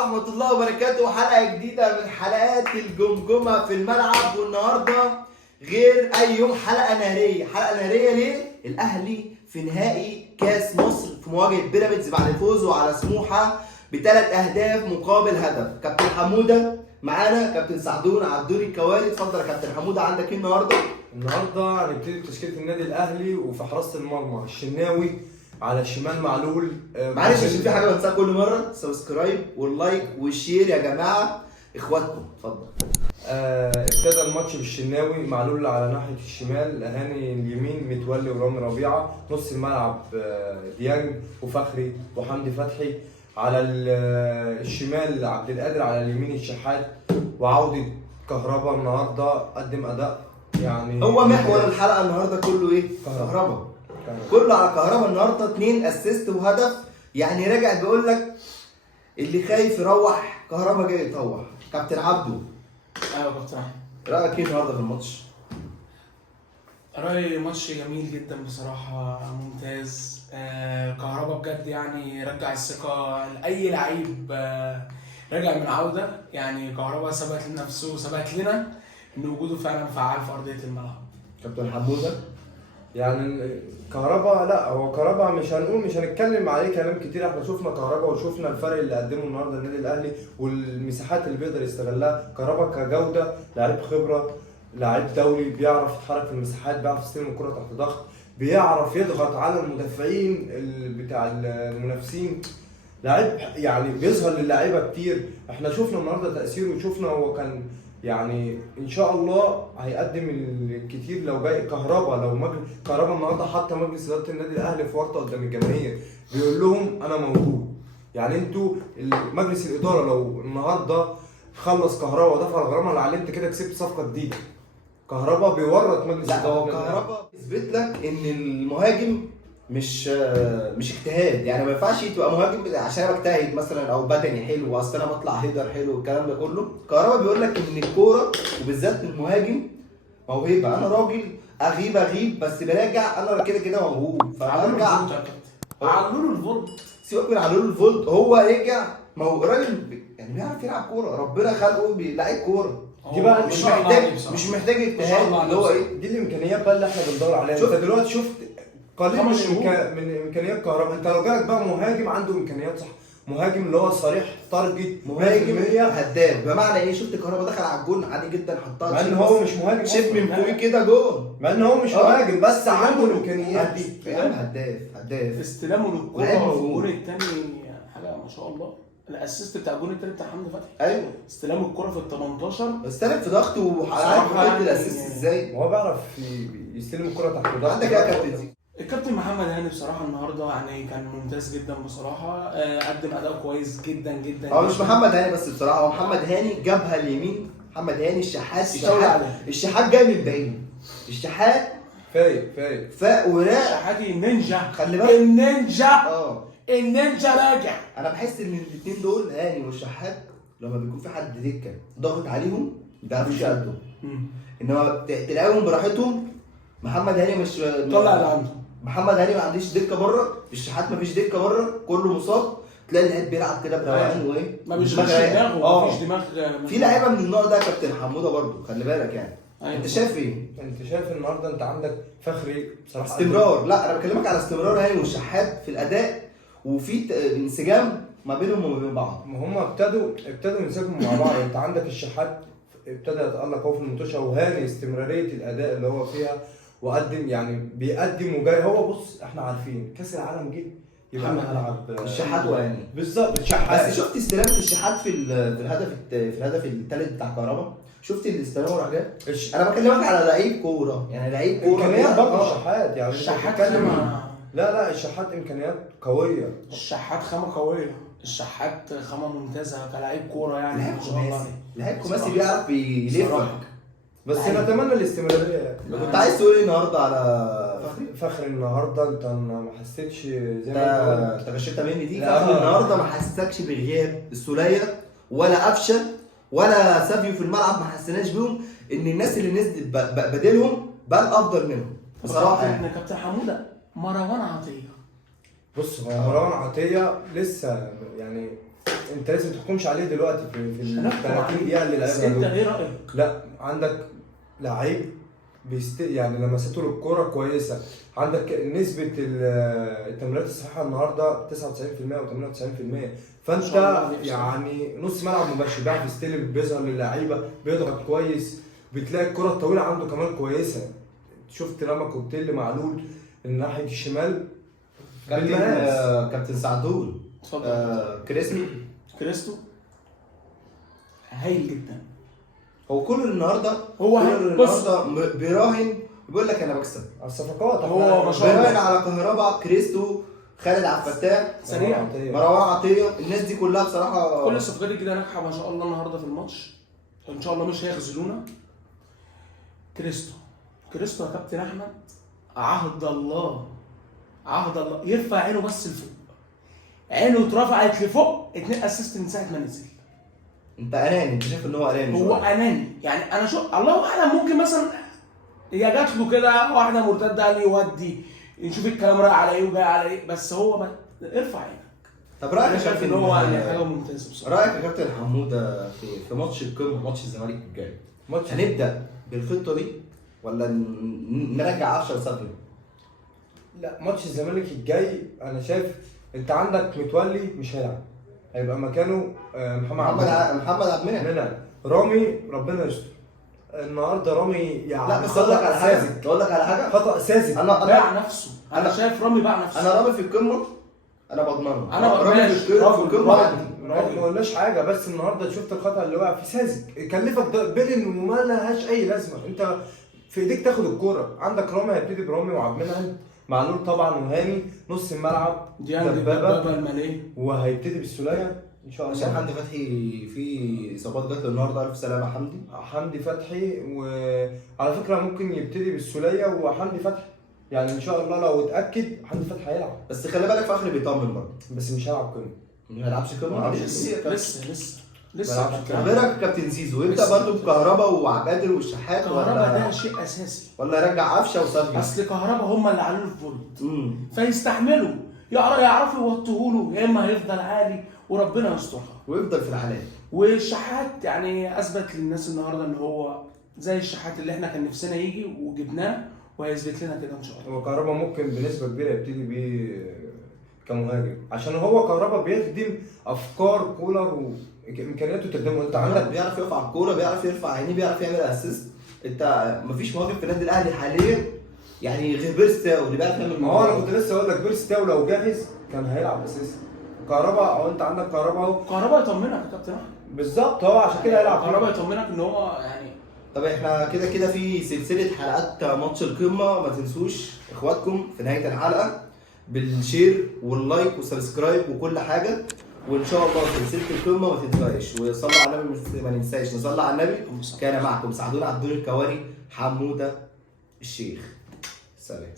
ورحمة الله وبركاته. حلقة جديدة من حلقات الجمجمة في الملعب، والنهاردة غير أي يوم حلقة نارية. حلقة نارية ليه؟ الأهلي في نهائي كاس مصر في مواجهة بيراميدز بعد فوزه على سموحة ب3 أهداف مقابل هدف. كابتن حمودة معانا، كابتن سعدون عبدوري الكوالي. اتفضل يا كابتن حمودة، عندك ايه النهارده؟ النهارده هنبتدي بتشكيله النادي الاهلي، وفي حراسه المرمى الشناوي، على الشمال معلول. معلش عشان في حاجه بنساها كل مره، سبسكرايب واللايك والشير يا جماعه اخواتكم. اتفضل. ابتدى الماتش بالشناوي، معلول على ناحيه الشمال، هاني اليمين، متولي ورامي ربيعه. نص الملعب ديانج وفخري وحمدي فتحي. على الشمال عبد القادر، على اليمين الشحات. وعوده كهربا النهارده قدم اداء يعني هو محور الحلقه النهارده كله ايه؟ كهربا. كله على كهربا النهارده. 2 اسيست وهدف، يعني راجع بيقول لك اللي خايف يروح كهربا جاي يطوح. كابتن عبده، ايوه كابتن احمد، رايك ايه النهارده في الماتش؟ رأيي ماتش جميل جدا بصراحة، ممتاز. كهربا بجد يعني رجع الثقة لأي لعيب راجع من عودة. يعني كهربا ثبت لنفسه وثبت لنا إن وجوده فعلا فعال في أرضية الملعب. كابتن حموده، يعني كهربا، لا هو كهربا مش هنتكلم عليه كلام كتير. احنا شفنا كهربا وشفنا الفرق اللي قدمه النهارده النادي الاهلي والمساحات اللي بيقدر يستغلها. كهربا كجوده لاعب خبره، لاعب دولي، بيعرف يتحرك في المساحات، بيعرف يستلم الكره تحت ضغط، بيعرف يضغط على المدافعين بتاع المنافسين. لاعب يعني بيظهر للاعيبه كتير. احنا شفنا النهارده تاثيره، وشفنا هو كان يعني ان شاء الله هيقدم الكتير لو جاي كهربا. لو كهربا النهارده حتى مجلس اداره النادي الاهلي في ورطه قدام الجماهير، بيقول لهم انا موجود. يعني انتوا مجلس الاداره لو النهارده خلص كهربا ودفع الغرامه اللي عليه، انت كده كسبت صفقه جديده. كهربا بيورط مجلس لا هو الاداره. كهربا يثبت لك ان المهاجم مش اجتهاد. يعني ما ينفعش تبقى مهاجم عشان انا بجتهد مثلا او بدني حلو واصل انا بطلع هيدر حلو والكلام ده كله. كهربا بيقول لك ان الكوره وبالذات المهاجم موهبه. انا راجل اغيب بس براجع، انا كده كده موهوب فارجع. علوا له الفولت. سيبك من علول الفولت، هو رجع. ما هو راجل يعني بيعرف يلعب كوره، ربنا خلقه لعيب كوره. دي بقى مش محتاج اجتهاد اللي هو ايه. دي الامكانيات بقى اللي احنا بندور عليها. انت دلوقتي شفت قليل من امكانيات كهربا. انت لو جالك بقى مهاجم عنده امكانيات صح، مهاجم اللي هو صريح تارجت، مهاجم هداف. بمعنى ايه؟ شفت كهربا دخل على الجون عادي جدا، حطها مع ان هو مش مهاجم، شيب من فوق كده جون. مع ان هو مش مهاجم بس عنده الامكانيات دي. يا عم هداف. استلامه للكوره في الجون الثاني حاجه ما شاء الله. الاسيست بتاع الجون الثاني بتاع حمدي فتحي، ايوه استلام الكوره في ال 18 استلم في ضغط وعارف يحط الاسيست ازاي. هو بيعرف يستلم الكره تحت ضغط. عندك ايه يا كابتن؟ الكابتن محمد هاني بصراحه النهارده يعني كان ممتاز جدا بصراحه. قدم اداء كويس جدا جدا. هو مش محمد هاني بس بصراحه، هو محمد هاني جابها اليمين. محمد هاني الشحات جاي من بعيد. الشحات فاق وراق. الشحاتي النينجا، خلي بالك النينجا النينجا راجع. انا بحس ان الاثنين دول هاني والشحات لما بيكون في حد دكه ضاغط عليهم ما بيعرفوش يأدوا. انما تلاقيهم براحتهم. محمد هاني مش طلع اللي عنده. محمد هاني ما عنديش دكه بره، الشحات ما فيش دكه بره، كله مصاب. تلاقي اللعيب بيلعب كده بروقان وايه، ما بيشغلش دماغه، مفيش دماغ. في لعيبه من النوع ده كابتن حموده برضه، خلي بالك يعني. أيوة. انت شايف ايه؟ انت شايف النهارده انت عندك فخري بصراحه استمرار. لا انا بكلمك على استمرار هاني والشحات في الاداء، وفي انسجام ما بينهم وما بين بعض. ما هم ابتدوا ينسجموا مع بعض. انت عندك الشحات ابتدى يتألق اهو في المنتوشه، وهاني استمراريه الاداء اللي هو فيها، وقدم يعني بيقدم وجاي. هو بص احنا عارفين كاس العالم جه يبقى هنلعب الشحات وهاني بالظبط. الشحات بس شفت استلامه الشحات في الهدف الثالث بتاع كهربا؟ شفت الاستلامه وراح جاي؟ انا بكلمك على لعيب كوره، يعني لعيب كوره امكانيات برضه الشحات. يعني الشحات لا الشحات امكانيات قويه. الشحات خامه قويه، الشحات خامه ممتازه كلاعب كوره يعني. لعيب خماسي، لعيب خماسي بيعرف يلفك. بس نتمنى الاستمراريه. كنت عايز تقول ايه النهارده على فخري النهارده؟ انت ما حسيتش زي ما انت غشيتها مني دي؟ فخري النهارده ما حسيتكش بغياب السوليه ولا قفشه ولا سافيو في الملعب، ما حسيناش بيهم. ان الناس اللي نزلت بديلهم بقى افضل منهم بصراحه. يعني كابتن حموده، مروان عطيه. بص هو مروان عطيه لسه يعني انت لازم تحكمش عليه دلوقتي في ال هنحكم 30 عليه. دقيقه اللي بس لعبها انت دول. ايه رايك؟ لا عندك لعيب يعني لمسته للكوره كويسه، عندك نسبه التمريرات الصحيحه النهارده 99% و 98%، فانت ما شاء الله عليك. يعني نص ملعب مباشر، بيعرف يستلم، بيظهر للعيبه، بيضغط كويس، بتلاقي الكره الطويله عنده كمان كويسه. شفت لما كوكتيل معلول ناحيه الشمال كابتن سعدول. اتفضل. كريستو هايل جدا. هو كل النهارده هو بص، بيراهن، بيقول لك انا بكسب. على الصفقات هو ما شاء الله. بيراهن على كهربا، كريستو، خالد عبد الفتاح، سريع. مروان عطيه، الناس دي كلها بصراحه كل الصفقات الجديده ناجحه ما شاء الله النهارده في الماتش، ان شاء الله مش هيخذلونا. كريستو يا كابتن احمد، عهد الله يرفع عينه بس لفوق، عينه اترفعت لفوق، 2 اسيست من ساعه ما نزل. انت اناني، انت شايف ان هو اناني؟ هو اناني يعني، انا الله اعلم، ممكن مثلا هي جات له كده واحده مرتده قال يودي نشوف الكلام رايح على ايه وجاي على ايه، بس هو ما ارفع عينك. طب رايك انا يا شايف كابتن ان هو يعني حاجه ممتازه بصراحه. رايك يا كابتن حموده في ماتش القمه، ماتش الزمالك الجاي، هنبدا بالخطه دي ولا نرجع 10 صفر؟ لا ماتش الزمالك الجاي انا شايف انت عندك متولي مش هيلعب، هيبقى مكانه محمد عبد المنعم. رامي ربنا يستر النهارده، رامي يعني لا بس اقول لك على حاجه خطأ ساذج. انا باع نفسه، انا شايف رامي باع نفسه. انا رامي في القمه انا بضمنه، انا رامي في القمه عندي. ما قلناش حاجه، بس النهارده شفت الخطأ اللي وقع فيه ساذج، كلفك بيلن وما لهاش اي لازمه. انت في ايديك تاخد الكوره، عندك رامي هيبتدي برامي وعبد المنعم، معلول طبعا وهاني نص الملعب، دبابه الماليه، وهيبتدي بالسوليه ان شاء الله. عشان حمدي فتحي في اصابات جات له النهارده، الف سلامه حمدي فتحي، وعلى فكره ممكن يبتدي بالسوليه وحمدي فتحي، يعني ان شاء الله لو اتاكد حمدي فتحي هيلعب، بس خلي بالك فخري بيطمن برضه، بس مش هيلعب قمه. ما يلعبش قمه لسه غيرك كابتن زيزو يبدا برضه بكهربا وعبادر والشحات، كهربا ده شيء اساسي، ولا يرجع قفشه وصبري؟ اصل كهربا هم اللي عليه الفولت، فيستحملوا، يعرفوا يوطوه له، يا اما هيفضل عالي وربنا يسترها ويفضل في العالي. والشحات يعني اثبت للناس النهارده ان هو زي الشحات اللي احنا كان نفسنا يجي وجبناه، وهيثبت لنا كده ان شاء الله. هو كهربا ممكن بنسبه كبيره يبتدي بيه كمهاجم، عشان هو كهربا بيخدم افكار كولر وامكانياته تخدمه. انت عندك بيعرف يقف على الكوره، بيعرف يرفع عينيه، بيعرف يعمل اسيست. انت مفيش مهاجم في النادي الاهلي حاليا يعني غير بيرستاو اللي بيعرف يعمل. ما هو انا كنت لسه اقول لك بيرستاو لو جاهز كان هيلعب اساسي. كهربا او انت عندك كهربا اهو، كهربا يطمنك يا كابتن احمد. بالظبط، هو عشان كده هيلعب. كهربا يطمنك ان هو يعني. طب احنا كده في سلسله حلقات ماتش القمه، ما تنسوش اخواتكم في نهايه الحلقه بالشير واللايك والسبسكرايب وكل حاجه، وان شاء الله سلسله القمه ما تنساش، وصلوا على النبي، ما ننساش نصلي على النبي. كان معكم سعدون عبد الكواري حموده الشيخ. سلام.